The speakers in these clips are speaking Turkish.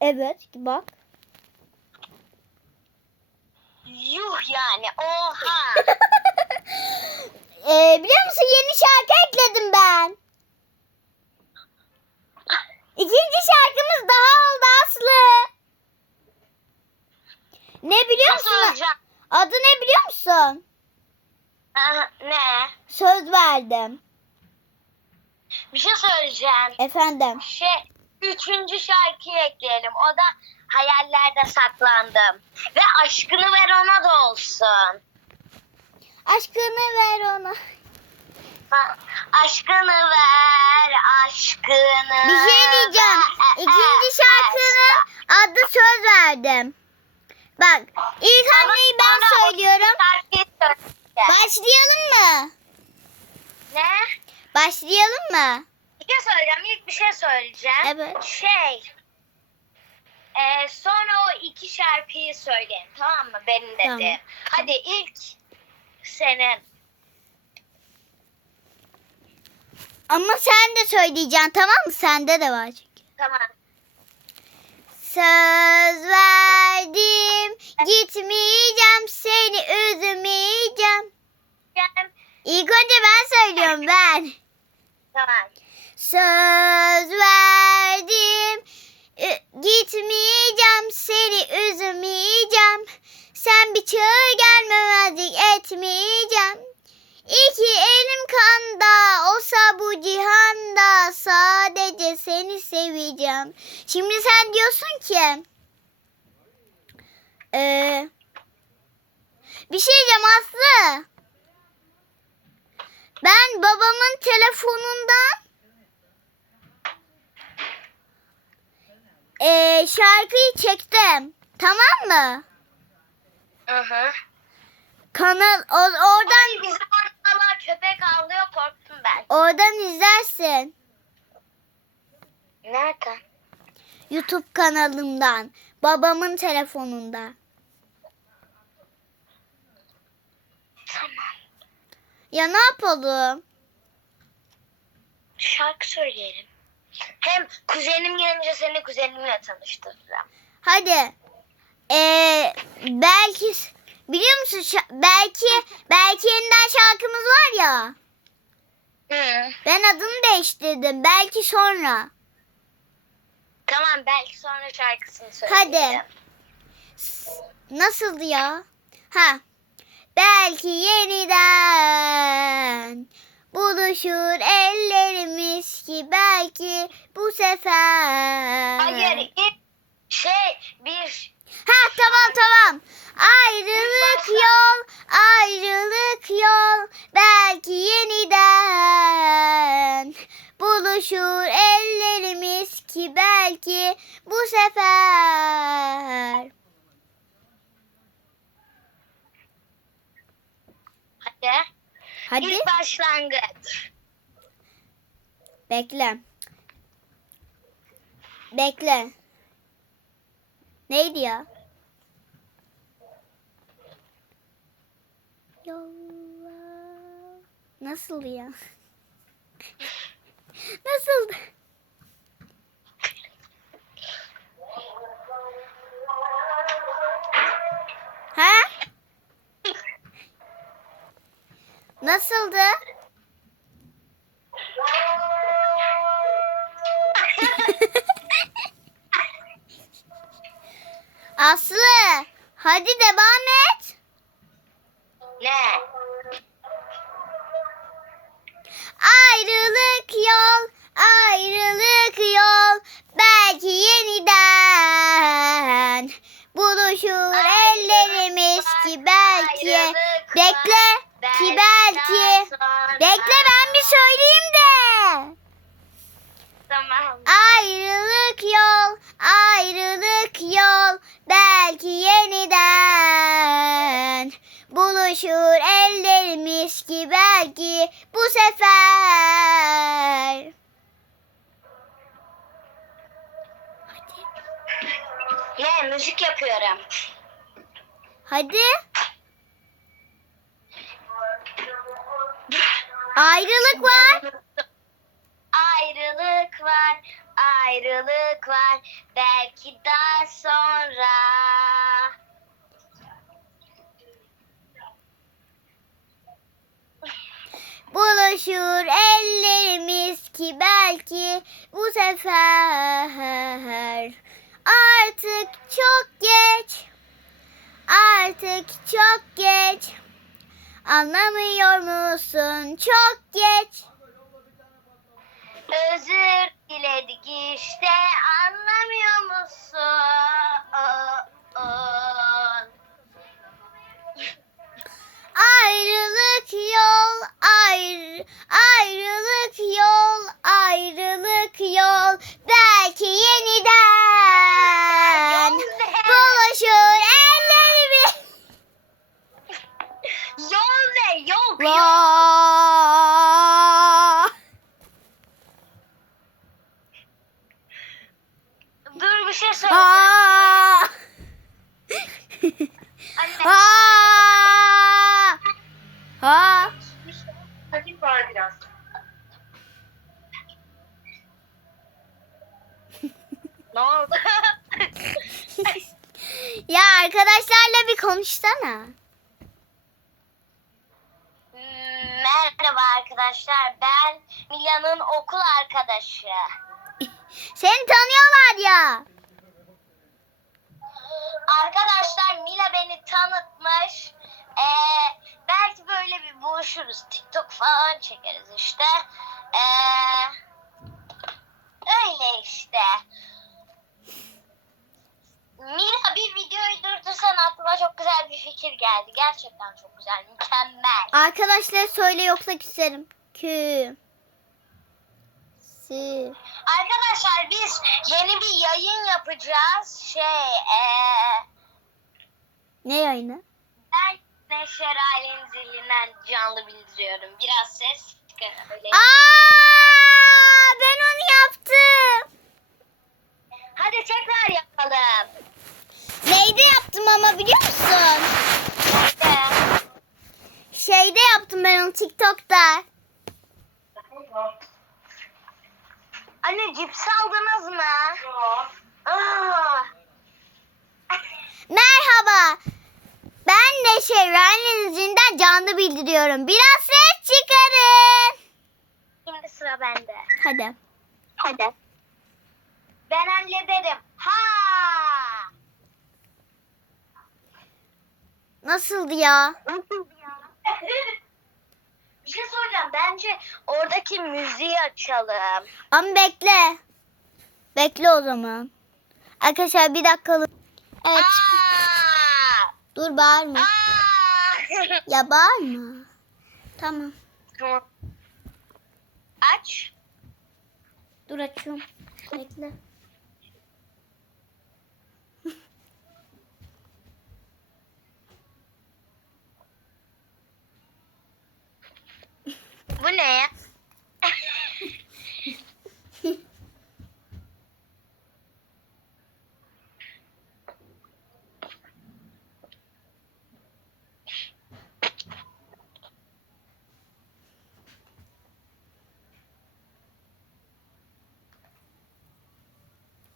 Evet bak. Yuh yani oha. Ee, biliyor musun yeni şarkı ekledim ben. İkinci şarkımız daha oldu Aslı. Ne biliyor Nasıl musun? olacak? Adı ne biliyor musun? Aha, ne? Söz verdim. Bir şey söyleyeceğim. Efendim. Şey, üçüncü şarkıyı ekleyelim. O da hayallerde saklandım. Ve aşkını ver ona da olsun. Aşkını ver ona. Ha, Aşkını ver, aşkını Bir şey diyeceğim. ver. İkinci şarkının adı söz verdim. Bak ilk Ama hamleyi ben sonra o söylüyorum. şarkıyı söyleyeceğim. Başlayalım mı? Ne? Başlayalım mı? Şey söyleyeceğim. İlk bir şey söyleyeceğim. Evet. Şey. e, sonra o iki şarkıyı söyleyin. Tamam mı? Benim dedi. Tamam. Hadi ilk senin. Ama sen de söyleyeceksin tamam mı? Sende de var çünkü. Tamam. Söz verdim Şimdi sen diyorsun ki eee, bir şey diyeceğim Aslı. Ben babamın telefonundan eee, şarkıyı çektim. Tamam mı? Hı hı. Kanal o- oradan Ay, bizim ortalar köpek avlıyor korktum ben. oradan izlersin. Nereden? YouTube kanalımdan. Babamın telefonunda. Tamam. Ya ne yapalım? Şarkı söyleyelim. Hem kuzenim gelince seni kuzenimle tanıştıracağım. Hadi. Ee, belki biliyor musun şa- belki belki yeniden şarkımız var ya. Hı. Ben adını değiştirdim. Belki sonra. Tamam belki sonra şarkısını Hadi. söyleyelim. Nasıldı ya? Ha. Belki yeniden buluşur ellerimiz ki belki bu sefer. Hayır ilk şey bir Ha tamam tamam. Ayrılık yol, ayrılık yol. Belki yeniden buluşur ellerimiz ki belki bu sefer. hadi. Hadi İlk başlangıç. bekle. Bekle. Neydi ya? Yolla. Nasıl ya? Nasıl? Aslı, hadi devam et. ne? Ayrılık yol, ayrılık yol. Belki yeniden buluşur ellerimiz ki belki. Ayrılık Bekle ki belki. sonra- Bekle ben bir söyleyeyim de. Tamam. Ayrılık yapıyorum. Hadi. Ayrılık var. Ayrılık var, ayrılık var. Belki daha sonra. Buluşur ellerimiz ki belki bu sefer artık çok geç. Artık çok geç. Anlamıyor musun? Çok geç. Özür diledik işte anlamıyor musun? Ayrılık yol ayrı ayrılık yol ayrılık yol belki yeniden buluşur ellerimiz Yol ne? Yok yok. Vaa! Dur bir şey söyleyeceğim. Aa! Anne. Aa! Aa! Trafik var biraz. ne oldu? Ya arkadaşlarla bir konuşsana. Hmm, Merhaba arkadaşlar. Ben Mila'nın okul arkadaşı. Seni tanıyorlar ya. Arkadaşlar Mila beni tanıtmış. Ee, belki böyle bir buluşuruz. TikTok falan çekeriz işte. Ee, öyle işte. Mila bir videoyu durdursan aklıma çok güzel bir fikir geldi. Gerçekten çok güzel, mükemmel. Arkadaşlara söyle yoksa küserim. Kü. Si. Arkadaşlar biz yeni bir yayın yapacağız. Şey, ee, Ne yayını? ben Neşer Ailenin zilinden canlı bildiriyorum. Biraz ses çıkar. Öyle. Aa! Ben onu yaptım. Hadi tekrar yapalım. Neyde yaptım ama biliyor musun? Hadi. Şeyde onu TikTok'ta. Anne cips aldınız mı? Aa. Merhaba. Ben Neşe Anneniz'inden canlı bildiriyorum. Biraz ses çıkarın. Şimdi sıra bende. Hadi. Hadi. Ben hallederim. Ha! Nasıldı ya? Nasıl ya? bir şey soracağım. Bence oradaki müziği açalım. Ama bekle. Bekle o zaman. Arkadaşlar bir dakikalık. Evet. Aa! Dur bağırma. Aa! Ya bağırma. Tamam. Tamam. Aç. Dur açıyorum. Bekle. Bu ne ya?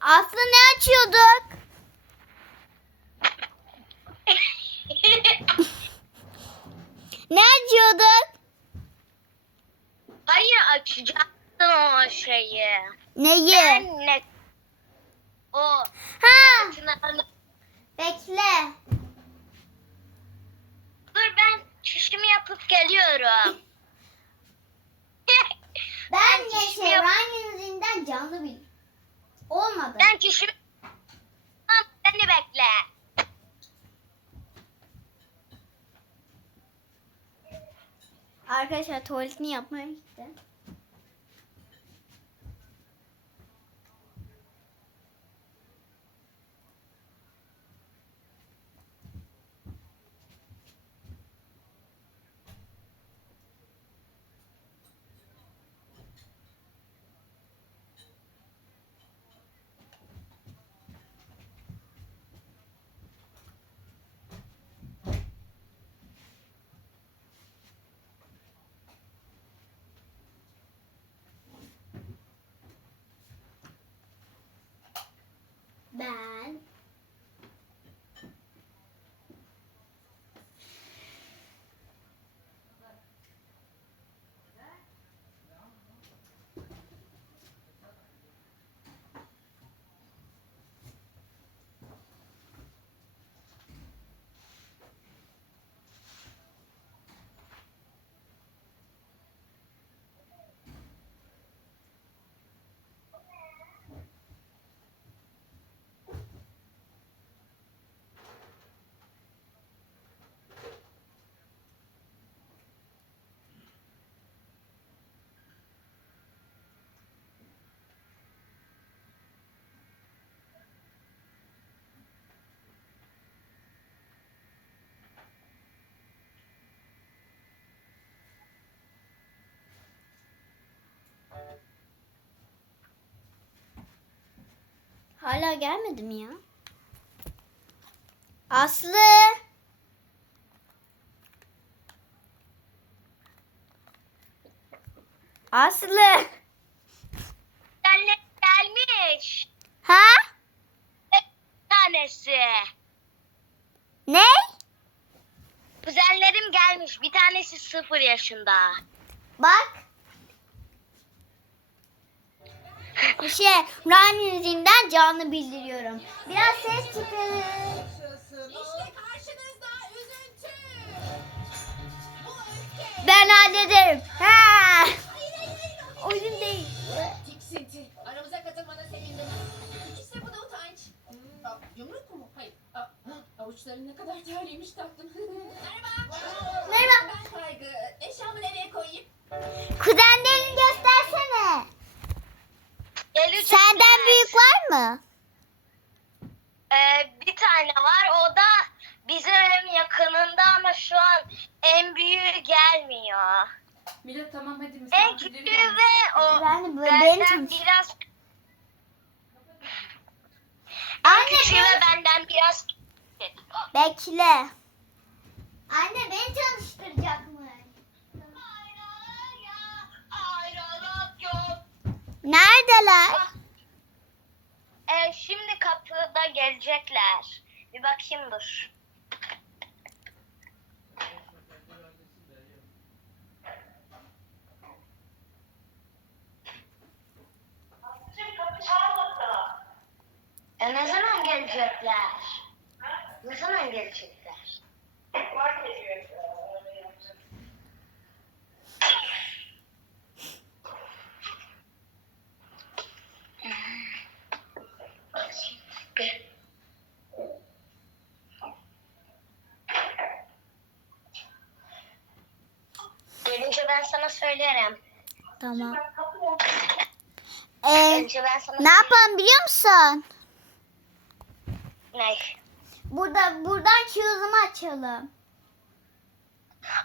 Aslı ne açıyorduk? Ne açıyorduk? Hayır açacaksın o şeyi. Neyi? Ben ne? O. Ha, bekle. Dur ben çişimi yapıp geliyorum. Ben Ben çişimi yap- canlı bil. Olmadı. ben çişimi... Beni bekle. Arkadaşlar tuvaletini yapmaya gitti. Ben. Hala gelmedi mi ya? Aslı. Aslı. Senle gelmiş. Ha? Bir tanesi. Ne? Kuzenlerim gelmiş. Bir tanesi sıfır yaşında. Bak. Şey, Ryan yüzünden canlı bildiriyorum. Biraz ses çıkarın. Ben hallederim. Ha. Oyun değil. Tiksinti. Aramıza katılmana sevindim. İkisi bu da utanç. Yumruk mu? Hayır. Avuçların ne kadar terliymiş tatlım. Merhaba. Merhaba. Ben Kaygı. Eşyamı nereye koyayım? Kuzenlerini göstersene. Gelecekler. Senden büyük var mı? Ee, bir tane var. O da bizim yakınında ama şu an en büyüğü gelmiyor. Mila tamam hadi En misafirleri küçüğü gelmiş. ve o Yani beni benden tanış. biraz en Anne küçüğü ben... ve benden biraz Bekle. Anne beni tanıştıracakmış. Ayrılık yok. Neredeler? Ee, şimdi kapıda gelecekler. Bir bakayım dur. E ne zaman gelecekler? Ne zaman gelecekler? Ben sana söylerim. Tamam. Ee, Gelince ben sana ne yapalım biliyor musun? Ne? Burada buradan çığızımı açalım.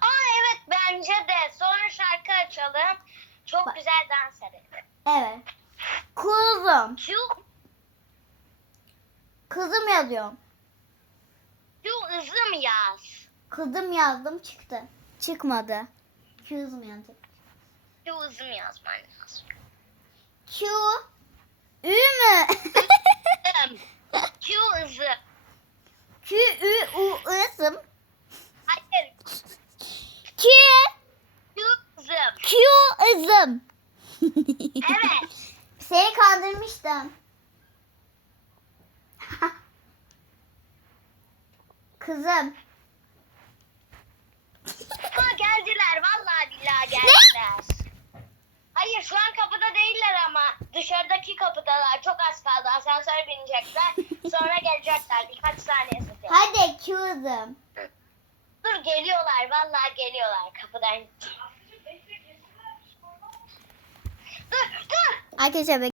Aa evet bence de. Sonra şarkı açalım. Çok Bak. güzel dans edelim. Evet. Kuzum. Şu, Kızım yazıyorum. şu ızım yaz. Kızım yazdım çıktı. Çıkmadı. Kızım yazdım. Şu ızım yazman lazım. Q. Ü mü? Şu ızım. Q, Ü, U, ısım. Hayır. Q, Şu ızım. Q, ızım. Evet. Seni kandırmıştım. Kızım. Aa, geldiler. Vallahi geldiler. Hayır şu an kapıda değiller ama dışarıdaki kapıdalar. Çok az kaldı. Asansöre binecekler. Sonra gelecekler. Birkaç saniye sonra. Hadi Q'zım. Dur geliyorlar. Vallahi geliyorlar kapıdan. Dur dur. Arkadaşlar